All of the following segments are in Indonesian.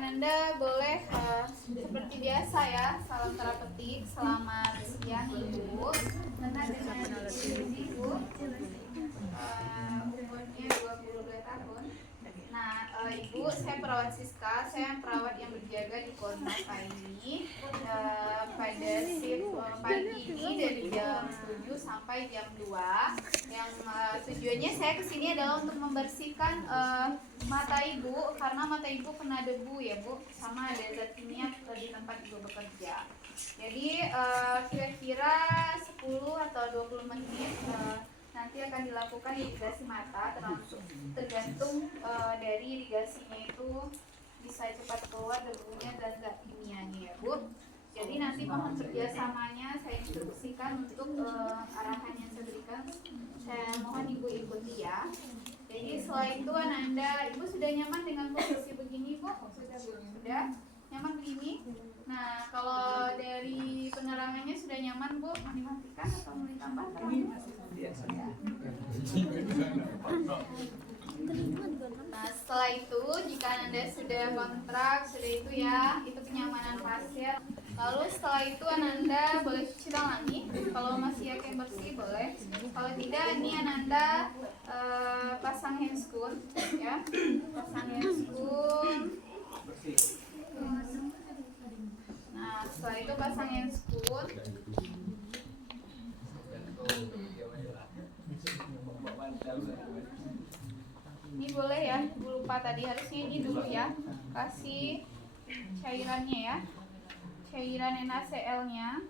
Ananda boleh seperti biasa ya, salam terapeutik, selamat siang Ibu. Nanda dengan Ibu, umurnya 22 tahun. Nah, Ibu, saya perawat Siska, saya perawat yang berjaga di kota ini pada shift pagi ini dari jam 7 sampai jam 2. Yang tujuannya saya kesini adalah untuk membersihkan mata Ibu, karena mata Ibu kena debu ya Bu, sama ada zat kimia di tempat Ibu bekerja. Jadi kira-kira 10 atau 20 menit nanti akan dilakukan irigasi mata, tergantung dari irigasinya itu bisa cepat keluar debunya dan zat kimianya ya Bu. Jadi nanti mohon kerjasamanya saya instruksikan untuk arahan yang saya berikan. Saya mohon Ibu ikuti ya. Jadi setelah itu Ananda, Ibu sudah nyaman dengan posisi begini Bu? Sudah nyaman begini? Nah, kalau dari penerangannya sudah nyaman Bu, mau dimatikan atau mau ditambah terangnya? Nah, setelah itu jika Anda sudah kontrak, sudah itu ya, itu kenyamanan pasien. Lalu setelah itu Ananda boleh cuci tangan nih. Kalau masih yakin bersih boleh. Kalau tidak, ini Ananda pasang handscoon ya. Pasang handscoon. Nah, setelah itu pasang handscoon. Ini boleh ya, Ibu lupa tadi harusnya ini dulu ya. Kasih cairannya ya. Cairan NaCl-nya.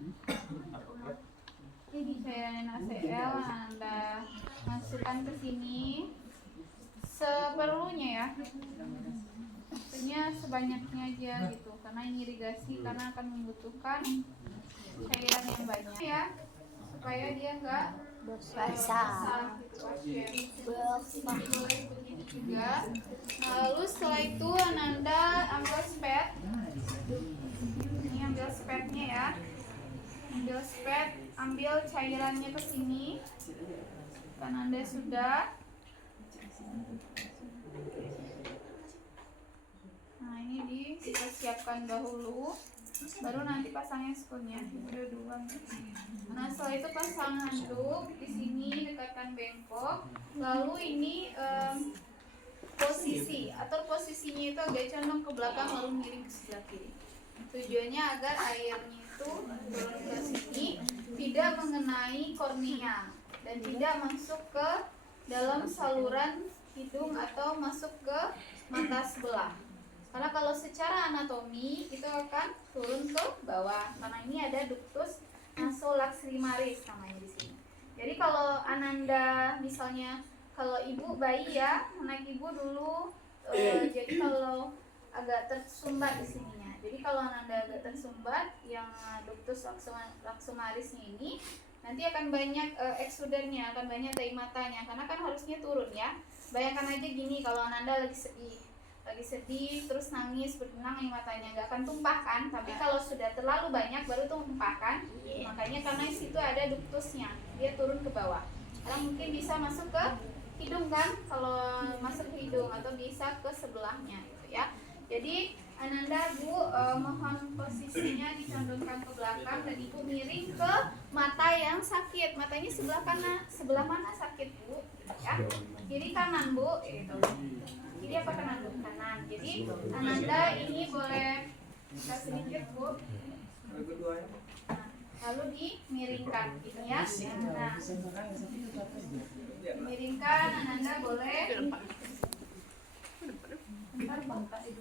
Ini cairan NaCl Anda masukkan ke sini seperlunya ya. Maksudnya sebanyaknya aja gitu, karena ini irigasi, karena akan membutuhkan cairan yang banyak ya, supaya dia enggak basah gitu. Boleh begitu juga. Lalu setelah itu Ananda ambil spet. Ini ambil spetnya ya. Ambil spet, ambil cairannya ke sini. Kan Anda sudah. Nah, ini kita siapkan dahulu. Baru nanti pasangnya spoonnya. Udah dua. Nah, setelah itu pasang handuk di sini dekatkan bengkok. Lalu ini posisinya itu agak condong ke belakang lalu miring ke sebelah kiri. Tujuannya agar airnya itu turun ke sini, tidak mengenai kornea dan tidak masuk ke dalam saluran hidung atau masuk ke mata sebelah. Karena kalau secara anatomi itu akan turun ke bawah, karena ini ada ductus nasolacrimaris namanya di sini. Jadi kalau Ananda misalnya kalau ibu bayi ya, anak ibu dulu jadi kalau agak tersumbat di sininya. Jadi kalau Ananda agak tersumbat yang ductus lacrimarisnya ini nanti akan banyak eksudernya, akan banyak tai matanya, karena kan harusnya turun ya. Bayangkan aja gini, kalau Ananda lagi sedih terus nangis berenang air matanya nggak akan tumpah kan, tapi kalau sudah terlalu banyak baru tumpah kan. Makanya karena di situ ada ductusnya, dia turun ke bawah. Karena mungkin bisa masuk ke hidung kan, kalau masuk ke hidung atau bisa ke sebelahnya gitu ya. Jadi Ananda Bu mohon posisinya dicondongkan ke belakang dan Ibu miring ke mata yang sakit. Matanya sebelah mana sakit Bu? Ya, kiri kanan Bu. Gitu. Kiri apa kanan Bu? Kanan. Jadi Ananda ini boleh kita sedikit Bu. Nah, lalu dimiringkan gitu ya. Nah, miringkan Ananda boleh. Bentar Bapak ya.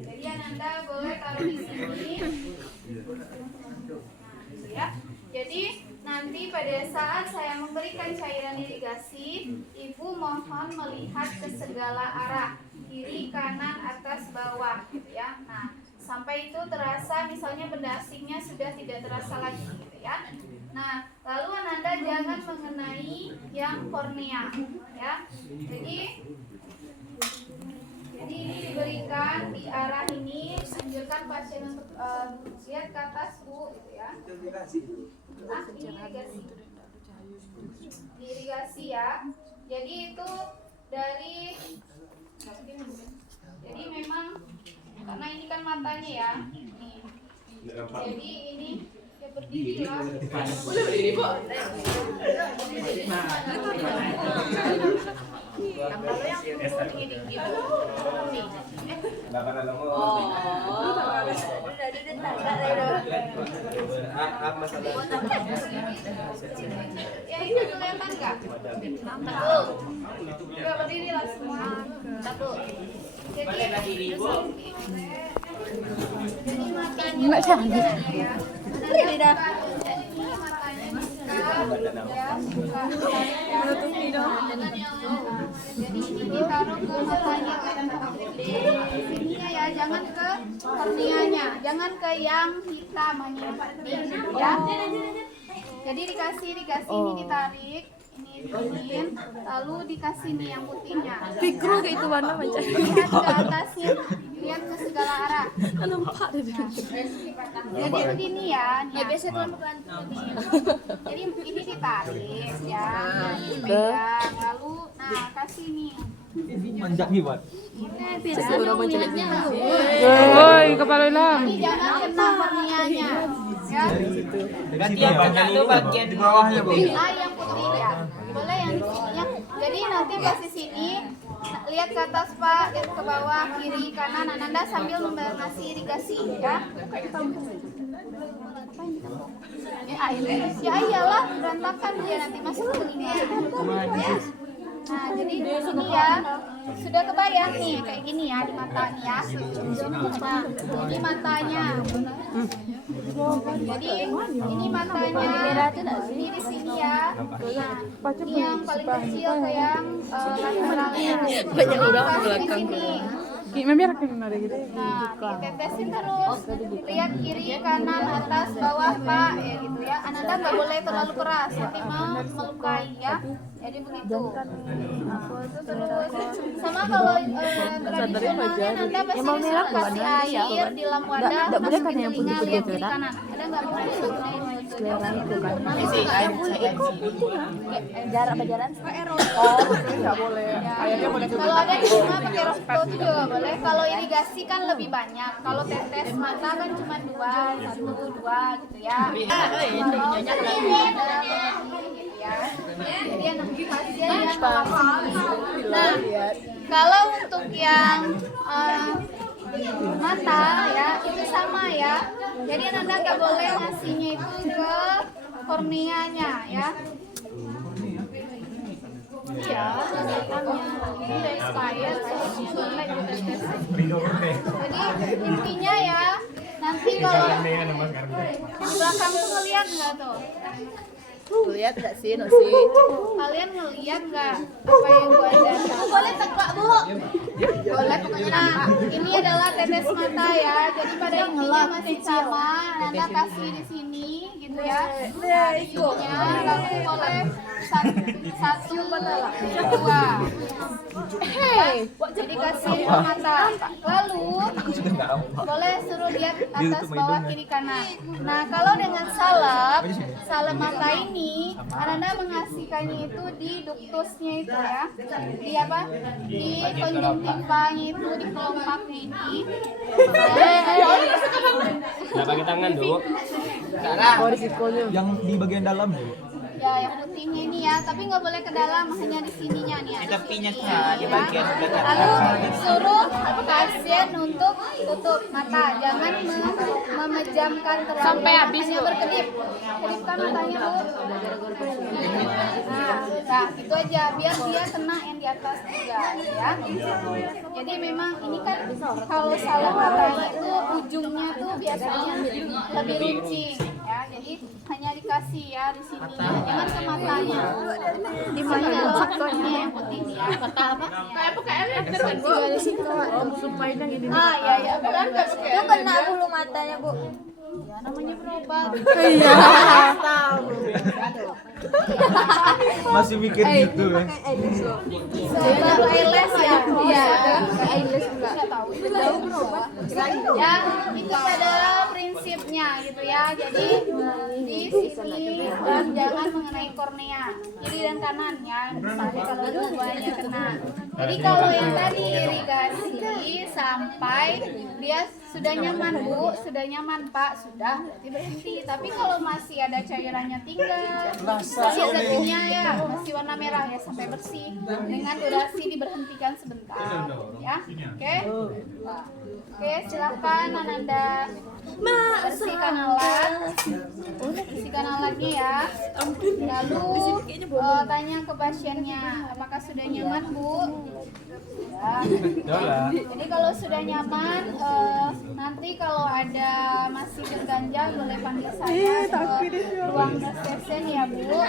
Jadi Ananda boleh taruh di sini. Ya. Jadi nanti pada saat saya memberikan cairan irigasi, Ibu mohon melihat ke segala arah, kiri, kanan, atas, bawah, gitu ya. Nah, sampai itu terasa misalnya benda asingnya sudah tidak terasa lagi, gitu ya. Nah, lalu Ananda jangan mengenai yang kornea, ya. Jadi Jadi ini diberikan di arah ini, anjurkan pasien untuk lihat ke atas Bu, gitu ya. Ah, ini irigasi ya. Jadi itu dari, jadi memang karena ini kan matanya ya. Nih. Jadi ini ya berdiri lah. Boleh berdiri Bu. Kalau yang gini gitu. Ya itu kelihatan nggak? Takut. Coba berdiri lah semua. Takut. Jadi matanya nggak cantik ya. Ini dah. Ini matanya jadi ini ditaruh ke matanya ini ya, jangan ke korneanya, jangan ke yang hitam hanya ya. Jadi dikasih ini ditarik, ini dingin, lalu dikasih nih yang putihnya. Pikru kayak itu warna macam. Lihat ke atasnya, lihat ke segala arah. Lupa deh. Jadi begini ya, ya biasa pelan-pelan. Jadi ini ditarik ya, dipegang, lalu nah kasih nih. Manjak hebat. Segera menjeleknya. Woi, kepala hilang. Ini jangan kena korneanya, ya. Yang banyak itu bagian di bawahnya, Bu. Ah, yang putih ya. Boleh yang di sininya. Jadi nanti pas di sini lihat ke atas Pak, lihat ke bawah, kiri, kanan. Ananda sambil ngasih irigasi ya. Ya airnya, ya iyalah berantakan dia nanti masuk ke telinga. Ya. Nah, jadi di sini ya sudah kebayang nih kayak gini ya di matanya. Nah, ini matanya. Jadi ini matanya. Ini di sini ya. Nah, ini yang paling kecil ke yang lateralnya. Banyak orang Pas di belakang. sini. Memang ada gitu. Nah, ditetesin terus. Lihat kiri, kanan, atas, bawah, Pak, ya gitu ya. Ananda nggak boleh terlalu keras, nanti melukai ya. Jadi begitu. Nah, terus sama kalau tradisionalnya Ananda pasti disuruh kasih air di dalam wadah, masukin telinga, lihat kiri kanan. Ada nggak boleh Jarak berjalan. Nggak boleh. Airnya boleh Kalau ada di rumah pakai rosto itu juga boleh. Kalau irigasi kan lebih banyak. Kalau tetes mata kan cuma 2, 1, 2 gitu ya. Kalau gitu ya. Jadi yang pasien yang nah, kalau untuk yang mata ya itu sama ya. Jadi Anda nggak boleh ngasihnya itu ke korneanya ya. Iya, ini udah expired, boleh ditetes. Jadi intinya ya, nanti kalau di belakang tuh ngeliat nggak tuh? Lihat nggak sih, Nosi? Kalian ngeliat nggak apa yang gua ajarin? Boleh tegak Bu. Boleh pokoknya. Nah, ini adalah tetes mata ya. Jadi pada intinya masih sama. Anda kasih di sini gitu ya. Intinya lalu boleh satu, dua. Jadi kasih ke mata. Lalu boleh suruh lihat atas, bawah, kiri, kanan. Nah, kalau dengan salep mata ini Ananda mengasihkannya itu di duktusnya itu ya, di apa? Di konjungtivanya itu, di kelompaknya ini. Nggak pakai tangan, Dok. Yang di bagian dalam, Dok. Ya, yang putihnya ini ya, tapi nggak boleh ke dalam, hanya di sininya nih. Ada tepinya sini, di bagian belakang. Lalu suruh pasien untuk tutup mata, jangan memejamkan terlalu Sampai habis, hanya Bu. berkedip. Kedipkan matanya Bu. Nah, itu aja biar dia kena yang di atas juga ya. Jadi memang ini kan kalau salah matanya itu ujungnya tuh biasanya lebih runcing ya. Jadi hanya dikasih ya di sini, jangan ke matanya. Di mana faktornya yang penting ya. Kata apa? Kayak pakai elektrik kan Bu. Supaya yang ini. Ah ya ya, bukan Itu kena bulu matanya, Bu. ya namanya berobat. Iya. Masih mikir gitu ya. Baru eyelash ya? Iya, eyelash pula. Nggak tahu. Ya, itu adalah prinsipnya gitu ya. Jadi di sini jangan mengenai kornea, kiri dan kanan ya. Misalnya kalau dua-duanya kena. Jadi kalau yang tadi irigasi sampai dia sudah nyaman Bu, sudah nyaman Pak, sudah berarti berhenti. Tapi kalau masih ada cairannya tinggal, masih zatinya ya masih warna merah ya sampai bersih, dengan durasi diberhentikan sebentar ya. Oke. Nah, oke, silakan Ananda bersihkan alatnya ya. Lalu tanya ke pasiennya apakah sudah nyaman Bu. Ya. Jadi kalau sudah nyaman, nanti kalau ada masih berganjal boleh panggil saya ke ruang session ya Bu.